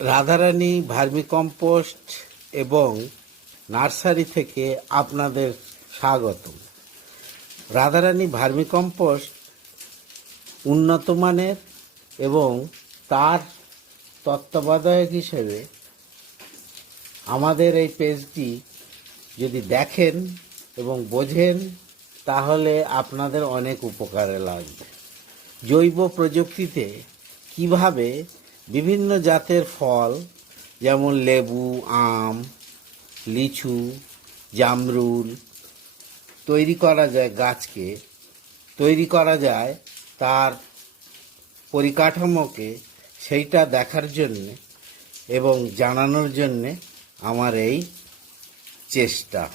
Radharani vermicompost এবং nursery থেকে আপনাদের স্বাগত। রাধারানী ভার্মিকম্পোস্ট উন্নত মানের এবং তার তত্ত্বাবধায়ক হিসেবে আমাদের এই পেজটি যদি দেখেন এবং বোঝেন তাহলে আপনাদের অনেক উপকারে লাগবে। জৈব প্রযুক্তিতে কিভাবে বিভিন্ন জাতের ফল যেমন লেবু, আম, লিচু, জামরুল তৈরি করা যায়, গাছকে তৈরি করা যায় তার পরিকাঠামোকে, সেইটা দেখার জন্যে এবং জানানোর জন্যে আমার এই চেষ্টা।